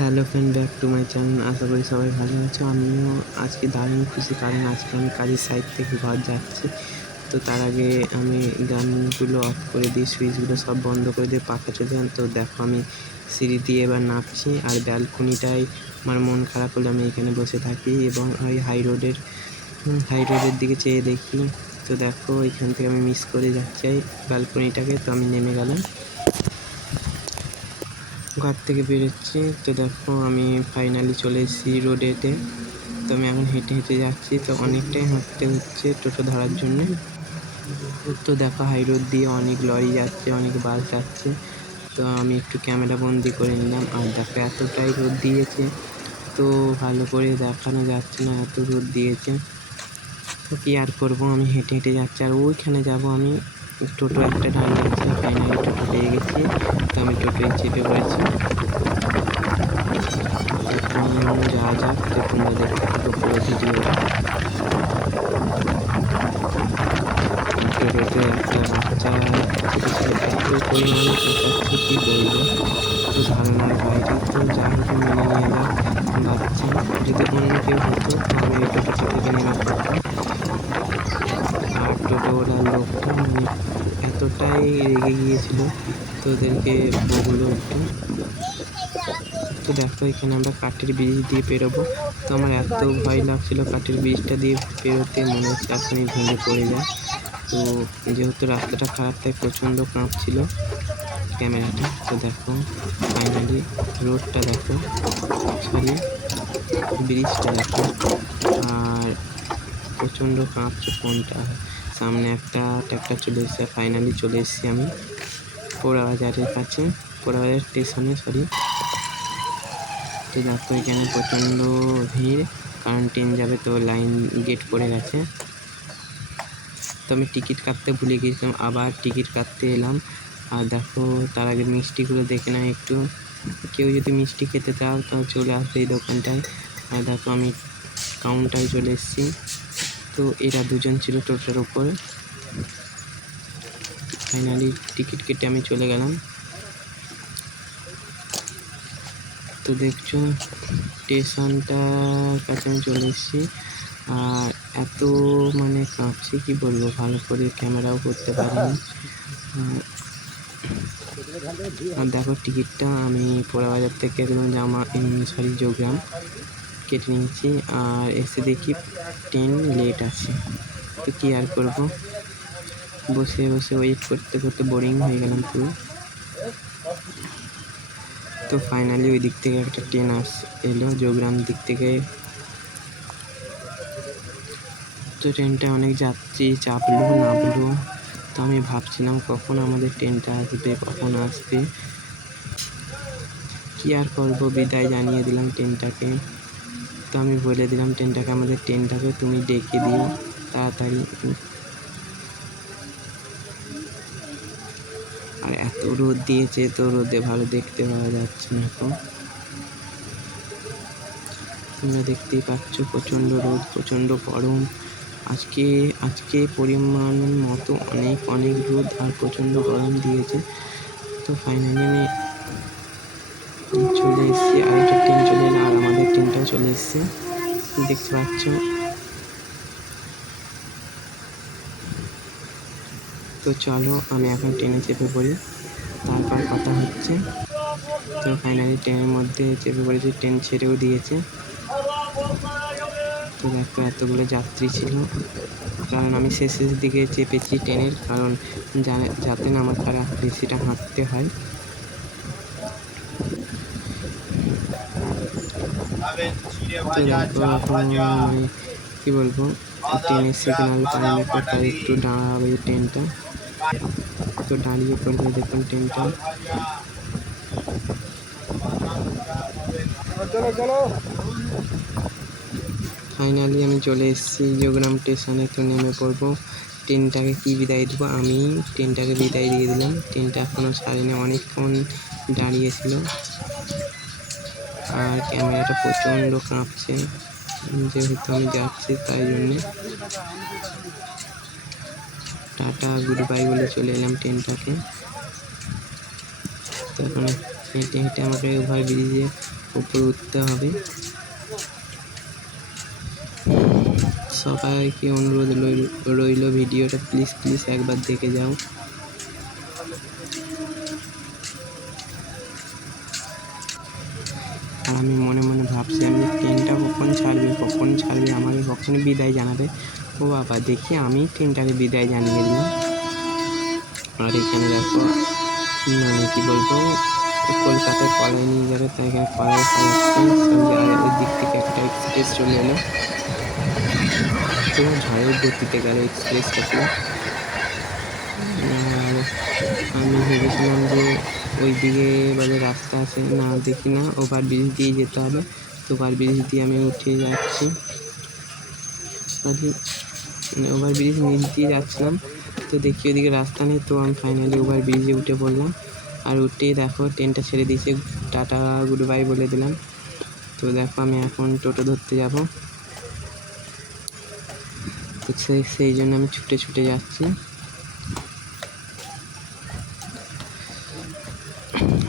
Hello friend, back to my channel. আশা করি সবাই ভালো আছো। আমিও আজকে দারুণ খুশি, কারণ আজকে আমি কাজের সাইড থেকে ঘর যাচ্ছি। তো তার আগে আমি গানগুলো অফ করে দিই, সুইচগুলো সব বন্ধ করে দিয়ে পাখা চলছিলাম। তো দেখো আমি সিঁড়ি দিয়ে এবার নামছি, আর ব্যালকনিটাই আমার মন খারাপ হলে আমি এখানে বসে থাকি এবং ওই হাই রোডের দিকে চেয়ে দেখি। তো দেখো এখান থেকে আমি মিস করে যাচ্ছি ব্যালকনিটাকে। তো আমি নেমে গেলাম, ঘর থেকে বেরোচ্ছি। তো দেখো আমি ফাইনালি চলে এসেছি রোডেতে। তো আমি এখন হেঁটে হেঁটে যাচ্ছি, তো অনেকটাই হাঁটতে হচ্ছে টোটো ধরার জন্যে। তো দেখো হাই রোড দিয়ে অনেক লরি যাচ্ছে, অনেক বাস যাচ্ছে। তো আমি একটু ক্যামেরা বন্দি করে নিলাম। আর দেখো এতটাই রোদ দিয়েছে, তো ভালো করে দেখানো যাচ্ছে না, এত রোদ দিয়েছে। তো কী আর করবো, আমি হেঁটে হেঁটে যাচ্ছি। আর ওইখানে যাব আমি, টোটো একটা দাঁড়িয়ে আছে। ফাইনালি টোটো পেয়ে গেছি, তো আমি টোটোয় চেপে পড়েছি। এখন যাওয়া যাক, তো তোমরা দেখতে থাকো পুরো ভিডিওটা। টোটোতে একটা বাচ্চা চেপেছিল, এত পরিমাণে চেঁচাচ্ছে কী বলবো, তো ধারণার বাইরে। তো যাই হোক মেনে নেওয়া যাক, বাচ্চা যদি অন্য কেউ হতো তো আমি ওই টোটোটা থেকে নেমে পড়তাম। আর টোটোওয়ালার লোকটা মানে এতটাই রেগে গিয়েছিল, তো ওদেরকে বললো একটু। তো দেখো এখানে আমরা কাঠের ব্রিজ দিয়ে পেরোবো। তো আমার এত ভয় লাগছিল কাঠের ব্রিজটা দিয়ে পেরোতে, মনে হচ্ছে এখনই ভেঙে পড়ে যায়। তো যেহেতু রাস্তাটা খারাপ, তাই প্রচণ্ড কাঁপছিল ক্যামেরাটা। তো দেখো ফাইনালি রোডটা দেখো, সরি ব্রিজটা দেখো। আর প্রচণ্ড কাঁপছে ফোনটা। সামনে একটা ট্র্যাক্টর চলে এসেছে। ফাইনালি চলে এসেছি আমি পোড়াবাজারের কাছে, পোড়াবাজার স্টেশনে, সরি। তো দেখো এখানে প্রচণ্ড ভিড়, কারণ ট্রেন যাবে, তো লাইন গেট পড়ে গেছে। তো আমি টিকিট কাটতে ভুলে গিয়েছিলাম, আবার টিকিট কাটতে এলাম। আর দেখো তার আগে মিষ্টিগুলো দেখে নাও একটু, কেউ যদি মিষ্টি খেতে চাও তো চলে আসবে এই দোকানটায়। আর দেখো আমি কাউন্টারে চলে এসেছি। তো এরা দুজন ছিল টোটোর উপর। ফাইনালি টিকিট কেটে আমি চলে গেলাম। তো দেখছো স্টেশনটার কাছে আমি চলে এসেছি। আর এত মানে কাঁপছে কি বলবো, ভালো করে ক্যামেরাও করতে পারিনি। আর দেখো টিকিটটা আমি পোড়াবাজার থেকে একদম যোগগ্রাম কেটে নিয়েছি। আর এসে দেখি ট্রেন লেট আছে, তো কী আর করবো, বসে বসে ওয়েট করতে করতে বোরিং হয়ে গেলাম পুরো। তো ফাইনালি ওই দিক থেকে একটা ট্রেন এলো যোগগ্রাম দিক থেকে। তো ট্রেনটা অনেক যাত্রী চাপলো নামলো। তো আমি ভাবছিলাম কখন আমাদের ট্রেনটা আসবে, কখন আসবে। কী আর করবো, বিদায় জানিয়ে দিলাম ট্রেনটাকে। তো আমি বলে দিলাম ট্রেনটাকে, আমাদের ট্রেনটাকে তুমি ডেকে দিও তাড়াতাড়ি। আর এত রোদ দিয়েছে, তো রোদে ভালো দেখতে পাওয়া যাচ্ছে না। এখন তোমরা দেখতেই পাচ্ছ প্রচণ্ড রোদ, প্রচণ্ড গরম। আজকে পরিমাণ মতো অনেক রোদ আর প্রচণ্ড গরম দিয়েছে। তো ফাইনালি আমি চলে এসেছি, আরেকটা ট্রেন চলে এলো, আর আমাদের ট্রেনটাও চলে এসছে, দেখতে পাচ্ছ। তো চলো আমি এখন ট্রেনে চেপে পড়ি, তারপর কথা হচ্ছে। তো ফাইনালি ট্রেনের মধ্যে চেপে পড়েছি, ট্রেন ছেড়েও দিয়েছে। তো দেখো এতগুলো যাত্রী ছিল, কারণ আমি শেষের দিকে চেপেছি ট্রেনের, কারণ যাতে না আমার বেশিটা হাঁটতে হয়। তো দেখো এখন মানে কী বলবো, ট্রেনের সিগন্যাল পাইনি, কোথায় একটু দাঁড়াবে ট্রেনটা, তো দাঁড়িয়ে পড়বে দেখুন ট্রেনটা। ফাইনালি আমি চলে এসেছি যোগগ্রাম স্টেশনে। তো নেমে পড়বো, ট্রেনটাকে কি বিদায় দেবো, আমি ট্রেনটাকে বিদায় দিয়ে দিলাম। ট্রেনটা এখনও ছাড়েনি, অনেকক্ষণ দাঁড়িয়েছিল। আর ক্যামেরাটা প্রচণ্ড কাঁপছে, যেহেতু আমি যাচ্ছি তাই জন্যে। টাটা গুড বাই বলে চলে এলাম ট্রেনটাকে। তো এখন হেঁটে হেঁটে আমাকে ওভার ব্রিজে উপরে উঠতে হবে। সবাইকে অনুরোধ রইল ভিডিওটা প্লিজ একবার দেখে যাও। আর আমি মনে মনে ভাবছি আমি ট্রেনটা কখন ছাড়বে আমাকে কখনই বিদায় জানাবে। ও বাবা, দেখি আমি ট্রেনটাকে বিদায় জানিয়ে দিলাম। আর এখানে দেখো মানে কি বলবো, কলকাতায় কলাই নিয়ে যাবে, তাই এখানে কলাই খাওয়াচ্ছে। আর ওই দিক থেকে একটা এক্সপ্রেস চলে এলো, তো ঝড়ের গতিতে গেল এক্সপ্রেসটাকে। আর আমি ভেবেছিলাম যে ওই দিকে বলে রাস্তা আছে, না দেখি না, ওভারব্রিজ দিয়ে যেতে হবে। তো ওভারব্রিজ দিয়ে আমি উঠে যাচ্ছি, ওভারব্রিজ নিচ দিয়ে যাচ্ছিলাম। তো দেখি ওইদিকে রাস্তা নেই, তো আমি ফাইনালি ওভারব্রিজে উঠে পড়লাম। আর উঠেই দেখো ট্রেনটা ছেড়ে দিয়েছে, টাটা গুড বাই বলে দিলাম। তো দেখো আমি এখন টোটো ধরতে যাব, তো সেই জন্য আমি ছুটে যাচ্ছি।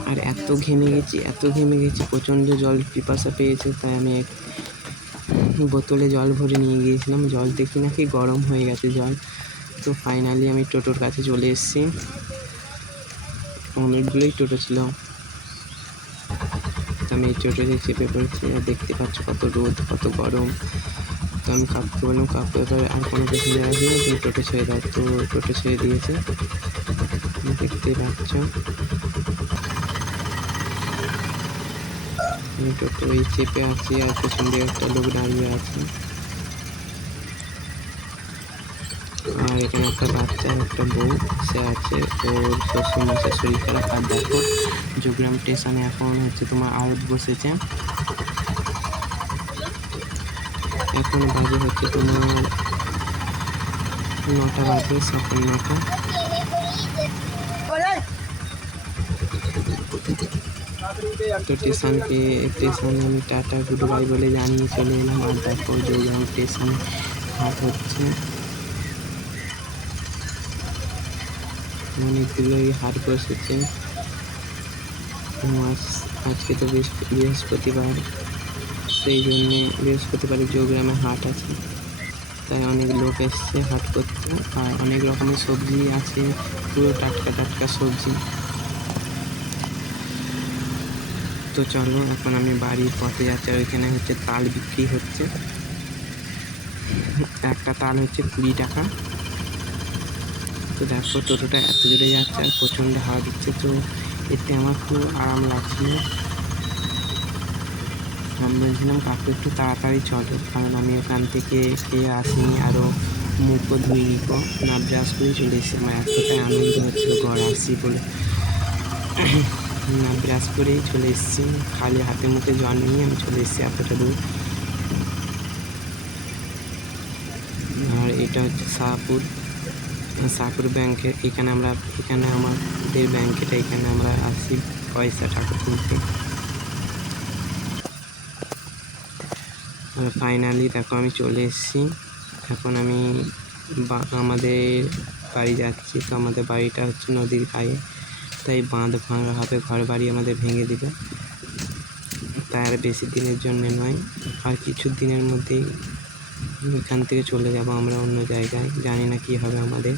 আর এত ঘেমে গেছি, প্রচণ্ড জল পিপাসা পেয়েছে, তাই আমি বোতলে জল ভরে নিয়ে গিয়েছিলাম। জল দেখি নাকি গরম হয়ে গেছে জল। তো ফাইনালি আমি টোটোর কাছে চলে এসেছি, অনেকগুলোই টোটো ছিল। তো আমি এই টোটোতে চেপে পড়েছি, দেখতে পাচ্ছ কত রোদ, কত গরম। তো আমি কাকুকে বললাম, কাকু এবার আর কোনো প্যাসেঞ্জার আসবে না, তুমি টোটো ছেড়ে দাও। তো টোটো ছেড়ে দিয়েছে, দেখতে পাচ্ছ। আমি টোটোয় চেপে আছি, আর পেছন দিয়ে একটা লোক দাঁড়িয়ে আছে। আর এখানে একটা বাচ্চা, একটা বউ সে আছে, ওর শ্বশুর মশাই শরীর খারাপ। আর দেখো যোগগ্রাম স্টেশনে এখন হচ্ছে তোমার আউট বসেছে। এখন বাজে হচ্ছে তোমার 9টা বাজে 56টা। তো স্টেশনে আমি টাটা গুড বাই বলে জানিয়ে চলে এলাম। আর দেখো যোগগ্রাম স্টেশনে হাট হচ্ছে, অনেকগুলোই হাট বসেছে। আজকে তো বৃহস্পতিবার, সেই জন্যে বৃহস্পতিবারে যোগগ্রামে হাট আছে, তাই অনেক লোক এসছে হাট করতে। আর অনেক রকমের সবজি আছে, পুরো টাটকা সবজি। তো চলো এখন আমি বাড়ির পথে যাচ্ছি। আর ওইখানে হচ্ছে তাল বিক্রি হচ্ছে, একটা তাল হচ্ছে 20 টাকা। তো দেখো টোটোটা এত জোরে যাচ্ছে আর প্রচণ্ড হাওয়া দিচ্ছে, তো এতে আমার খুব আরাম লাগছিল। আমি বলছিলাম কাকু একটু তাড়াতাড়ি চলো, কারণ আমি ওখান থেকে খেয়ে আসিনি, আরও মুখও ধুয়ে নিব, না ব্রাশ করেই চলে এসেছি। আমার এতটাই আনন্দ হচ্ছিল ঘর আসি বলে, না ব্রাশ করেই চলে এসেছি, খালি হাতে মুখে জল নিয়ে আমি চলে এসেছি এতটা দূর। আর এটা হচ্ছে শাহপুর ব্যাংকের, এখানে আমাদের ব্যাংকেটা, এখানে আমরা আসি পয়সা টাকা তুলতে। আর ফাইনালি দেখো আমি চলে এসেছি, এখন আমি আমাদের বাড়ি যাচ্ছি। তো আমাদের বাড়িটা হচ্ছে নদীর গায়ে, তাই বাঁধ ভাঙা হবে, ঘর বাড়ি আমাদের ভেঙে দেবে। তাই আর বেশি দিনের জন্য নয়, আর কিছু দিনের মধ্যেই এখান থেকে চলে যাব আমরা অন্য জায়গায়, জানি না কী হবে আমাদের।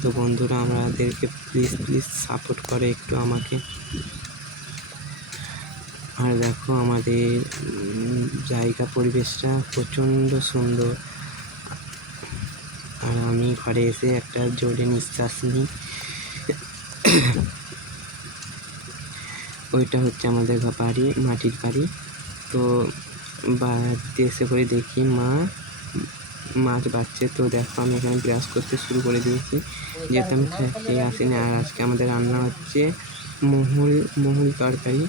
তো বন্ধুরা আমাদেরকে প্লিজ সাপোর্ট করে একটু আমাকে। আর দেখো আমাদের জায়গা পরিবেশটা প্রচণ্ড সুন্দর। আর আমি ঘরে এসে একটা জোরে নিঃশ্বাস নিই। ওইটা হচ্ছে আমাদের বাড়ি, মাটির বাড়ি। তো বাড়িতে এসে করে দেখি মাছ বাচ্ছে। তো দেখো আমি এখানে ব্রাশ করতে শুরু করে দিয়েছি, যেহেতু আমি খেয়ে আসিনি। আর আজকে আমাদের রান্না হচ্ছে মহুল তরকারি,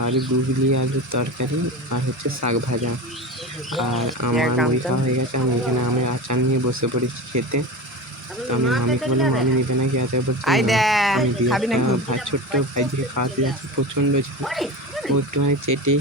আর গুগলি আলুর তরকারি, আর হচ্ছে শাক ভাজা। আর আমার মুড়ি খাওয়া হয়ে গেছে, আমি এখানে আমের আচার নিয়ে বসে পড়েছি খেতে। আমি মামিকে বললাম, মামি নেবে নাকি আচার? বলছি আমি দিয়ে ছোট্ট ভাই দিকে খাওয়াতে যাচ্ছি, প্রচণ্ড ঝাল। ও একটুখানি চেটে